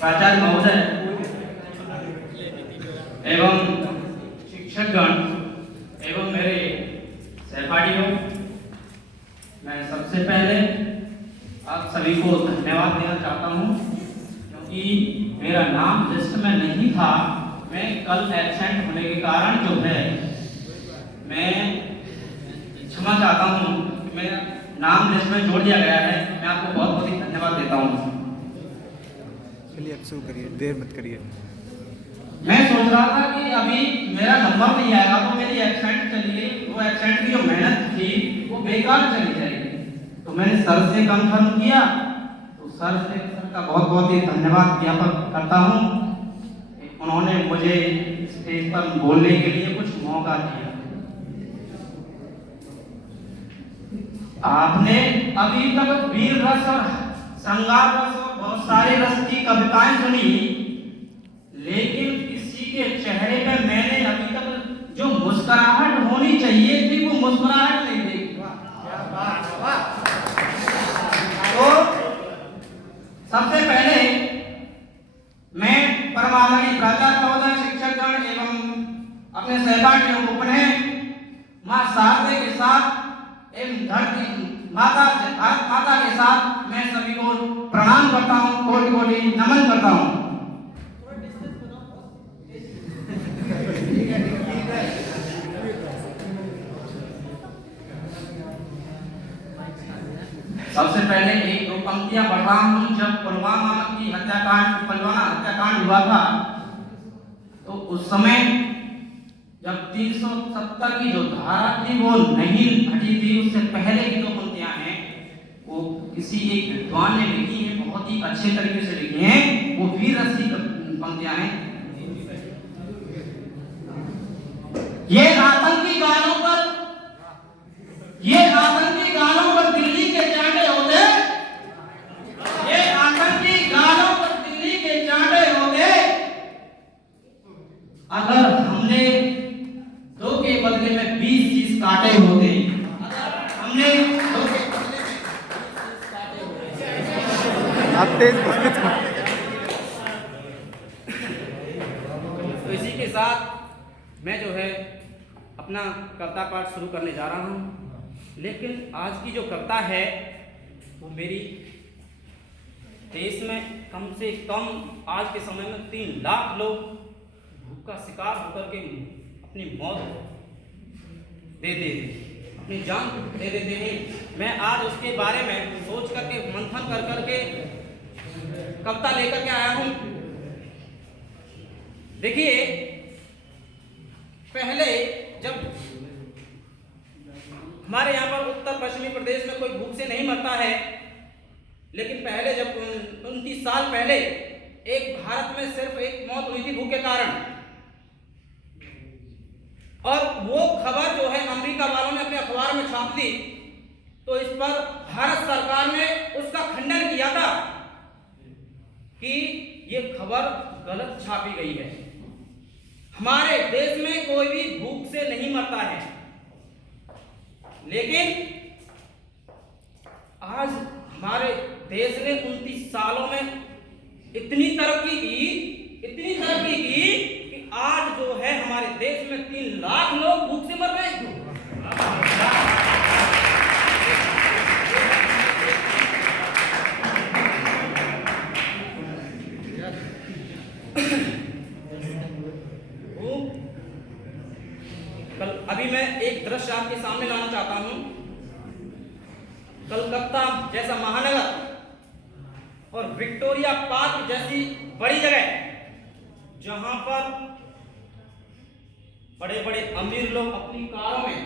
प्राचार्य महोदय एवं शिक्षकगण एवं मेरे सहपाठियों, मैं सबसे पहले आप सभी को धन्यवाद देना चाहता हूं, क्योंकि मेरा नाम लिस्ट में नहीं था। मैं कल एब्सेंट होने के कारण जो है मैं क्षमा चाहता हूं कि मेरा नाम लिस्ट में जोड़ दिया गया है। मैं आपको बहुत बहुत ही धन्यवाद देता हूं। चलिए अब शुरू करिए, देर मत करिए। मैं सोच रहा था कि अभी मेरा नंबर नहीं आएगा तो मेरी एब्सेंट चलिए, वो एब्सेंट की जो मेहनत थी वो बेकार चली जाएगी। तो मैंने सर से कंफर्म किया, तो सर का बहुत बहुत ही धन्यवाद ज्ञापन करता हूँ। उन्होंने मुझे स्टेज पर बोलने के लिए कुछ मौका दिया। आपने अभी तक वीर रस और श्रृंगार रस और बहुत सारे रस की कविताएं सुनी, लेकिन किसी के चेहरे पे मैंने अभी तक जो मुस्कुराहट होनी चाहिए थी वो मुस्कुराहट नहीं देखी। तो सबसे पहले मैं परमादरणीय प्राचार्य महोदय, शिक्षकगण एवं अपने सहपाठियों को पुनः मां शारदे के साथ एवं धरती माता भारत माता के साथ मैं सभी को प्रणाम करता हूँ, कोटि कोटि नमन करता हूँ। सबसे पहले एक दो पंक्तियां पढ़ रहा हूँ। जब पुलवामा हत्याकांड हुआ था तो उस समय जब 370 की जो धारा थी वो नहीं हटी थी, उससे पहले की जो पंक्तियां हैं वो किसी एक विद्वान ने लिखी है, बहुत ही अच्छे तरीके से लिखी हैं। वो वीर रस की पंक्तियां हैं। ये आतंकी गानों पर दिल्ली के चांटे होते, ये आतंकी गानों पर दिल्ली के चांटे होते, अगर हमने दो के बदले में 20 चीज काटे होते, हमने दो के बदले में 20 काटे होते। आप तेज बोलते थे। तो इसी के साथ मैं जो है अपना कविता पाठ शुरू करने जा रहा हूँ। लेकिन आज की जो कविता है वो मेरी देश में कम से कम आज के समय में 3 लाख लोग भूख का शिकार होकर के अपनी मौत दे देते, अपनी जान दे देते हैं। मैं आज उसके बारे में सोच करके मंथन कर करके कविता लेकर के आया हूँ। देखिए, पहले जब हमारे यहाँ पर उत्तर पश्चिमी प्रदेश में कोई भूख से नहीं मरता है, लेकिन पहले जब 29 साल पहले एक भारत में सिर्फ एक मौत हुई थी भूख के कारण, और वो खबर जो है अमेरिका वालों ने अपने अखबार में छाप दी, तो इस पर भारत सरकार ने उसका खंडन किया था कि ये खबर गलत छापी गई है। हमारे देश में कोई भी भूख से नहीं मरता है। लेकिन आज हमारे देश ने 29 सालों में इतनी तरक्की की कि आज जो है हमारे देश में 3 लाख लोग भूख से मर रहे हैं। कल अभी मैं एक दृश्य आपके सामने लाना चाहता हूं। कलकत्ता जैसा महानगर और विक्टोरिया पार्क जैसी बड़ी जगह, जहां पर बड़े बड़े अमीर लोग अपनी कारों में,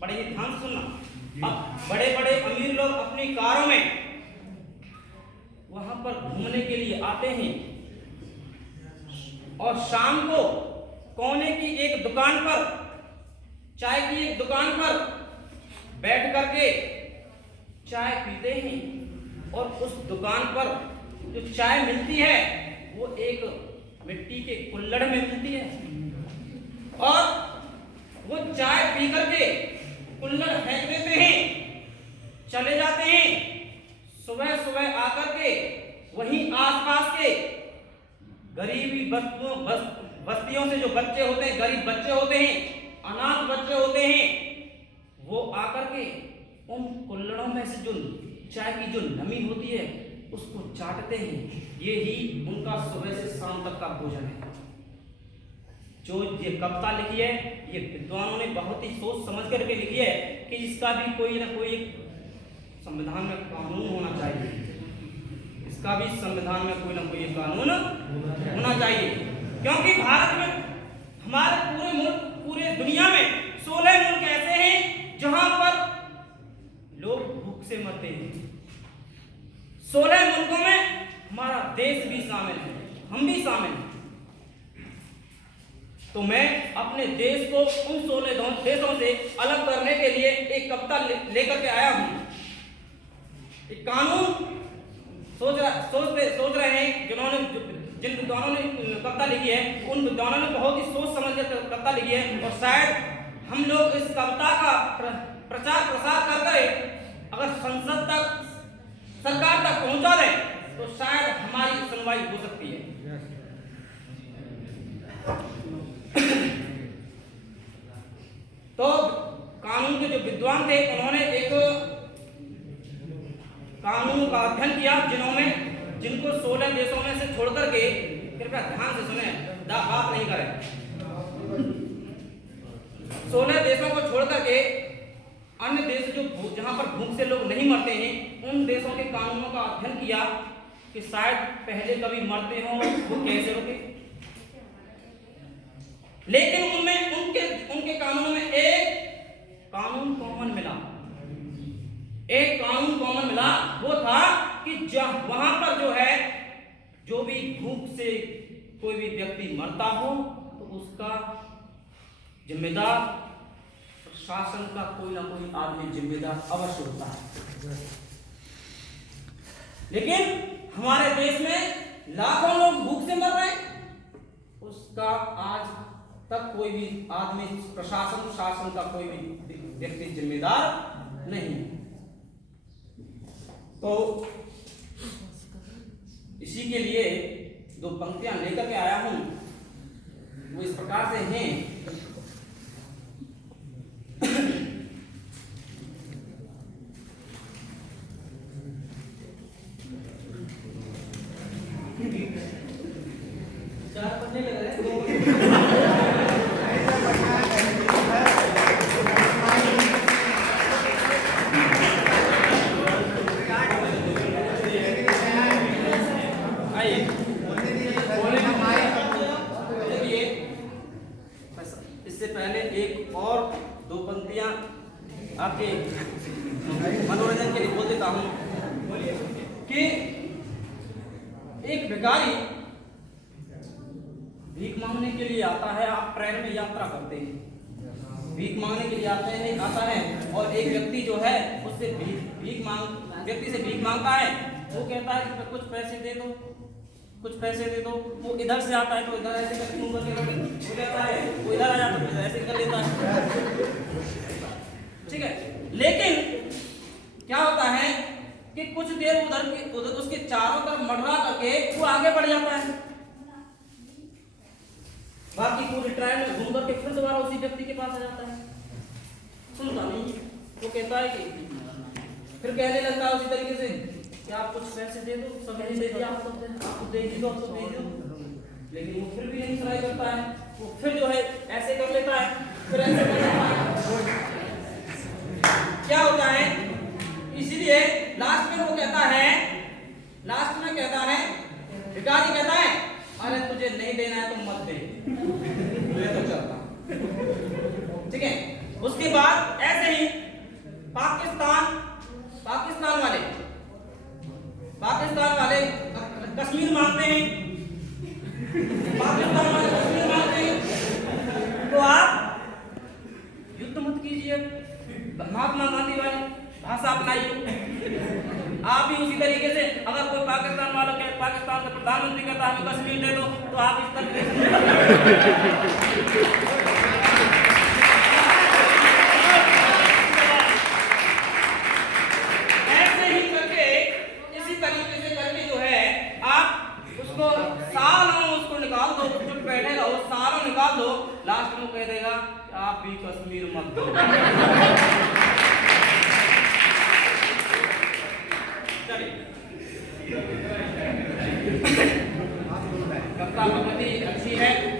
बड़े ही ध्यान से सुनना, अब बड़े बड़े अमीर लोग अपनी कारों में वहां पर घूमने के लिए आते हैं, और शाम को कोने की एक दुकान पर, चाय की एक दुकान पर बैठ करके चाय पीते हैं। और उस दुकान पर जो चाय मिलती है वो एक मिट्टी के कुल्हड़ में मिलती है, और वो चाय पी करके कुल्हड़ फेंक देते हैं, चले जाते हैं। सुबह सुबह आकर के वहीं आसपास के गरीबी बस्तियों से जो बच्चे होते हैं, गरीब बच्चे होते हैं, अनाथ बच्चे होते हैं, वो आकर के उन कुल्हड़ों में से जो चाय की जो नमी होती है उसको चाटते हैं। ये ही उनका सुबह से शाम तक का भोजन है। जो ये कविता लिखी है, ये विद्वानों ने बहुत ही सोच समझ करके लिखी है कि इसका भी कोई ना कोई संविधान में कानून होना चाहिए, इसका भी संविधान में कोई ना कोई कानून होना चाहिए। क्योंकि भारत में, हमारे पूरे मुल्क, पूरे दुनिया में 16 मुल्क ऐसे हैं जहां पर लोग भूख से मरते हैं। 16 मुल्कों में हमारा देश भी शामिल है, हम भी शामिल हैं। तो मैं अपने देश को उन 16 देशों से अलग करने के लिए एक कविता लेकर के आया हूं। एक कानून सोच रहे हैं जिन विद्वानों ने कविता लिखी है, उन विद्वानों ने बहुत ही सोच समझ कर कविता लिखी है। और शायद हम लोग इस कविता का प्रचार प्रसार करके अगर संसद तक, सरकार तक पहुंचा दें तो शायद हमारी सुनवाई हो सकती है। तो कानून के जो विद्वान थे उन्होंने एक कानून का अध्ययन किया जिनको 16 देशों में से छोड़कर के, कृपया ध्यान से सुने, बात नहीं करें, 16 देशों को छोड़कर के अन्य देश जो जहां पर भूख से लोग नहीं मरते हैं, उन देशों के कानूनों का अध्ययन किया कि शायद पहले कभी मरते हो वो कैसे रुके। लेकिन उनमें उनके कानूनों में एक कानून कॉमन मिला, वो था कि वहां पर जो है, जो भी भूख से कोई भी व्यक्ति मरता हो तो उसका जिम्मेदार प्रशासन का कोई ना कोई आदमी जिम्मेदार अवश्य होता है। लेकिन हमारे देश में लाखों लोग भूख से मर रहे हैं, उसका आज तक कोई भी आदमी, प्रशासन, शासन का कोई भी व्यक्ति जिम्मेदार नहीं। तो इसी के लिए दो पंक्तियां लेकर के आया हूं, वो इस प्रकार से हैं। चार पन्ने लग रहे हैं, आपके मनोरंजन के लिए बोल देता हूं कि एक भिखारी भीख मांगने के लिए आता है। आप ट्रेन में यात्रा करते हैं, भीख मांगने के लिए आता है और एक व्यक्ति जो है उससे व्यक्ति से भीख मांगता है। वो कहता है कि कुछ पैसे दे दो, कुछ पैसे दे दो। वो इधर से आता है तो इधर ऐसे करके मुंह करके हो जाता है, वो इधर आ जाता है तो ऐसे कर लेता है, ठीक है। लेकिन क्या होता है कि कुछ देर उधर उसके चारों तरफ मडरा करके वो आगे बढ़ जाता है, बाकी पूरी ट्रेन में घूम करके फिर दोबारा उसी व्यक्ति के पास आ जाता है। सुनता नहीं, वो कहता है कि फिर कहने लगता है उसी तरीके से कि आप कुछ पैसे दे दो, सब नहीं दे दिया, आपको दे दो, आपको दे दो। लेकिन वो फिर भी नहीं सुनाई करता है, वो फिर जो है ऐसे कर लेता है, फिर ऐसे कर लेता है। क्या होता है, इसलिए लास्ट में वो कहता है, लास्ट में कहता है, भिखारी कहता है अरे तुझे नहीं देना है तो मत दे, मैं तो चलता। ठीक है। उसके बाद ऐसे ही पाकिस्तान वाले कश्मीर मांगते हैं, पाकिस्तान वाले कश्मीर मांगते हैं, तो आप युद्ध मत कीजिए, महात्मा गांधी वाली भाषा अपनाइए। आप भी उसी तरीके से अगर कोई पाकिस्तान वाला के पाकिस्तान का प्रधानमंत्री कहता हमें कश्मीर दे दो तो आप इस तरीके ऐसे ही करके, इसी तरीके से करके जो है आप उसको सालों उसको लास्ट में कह देगा कि आप भी कश्मीर मत दो। चलिए, कविता बहुत ही अच्छी है।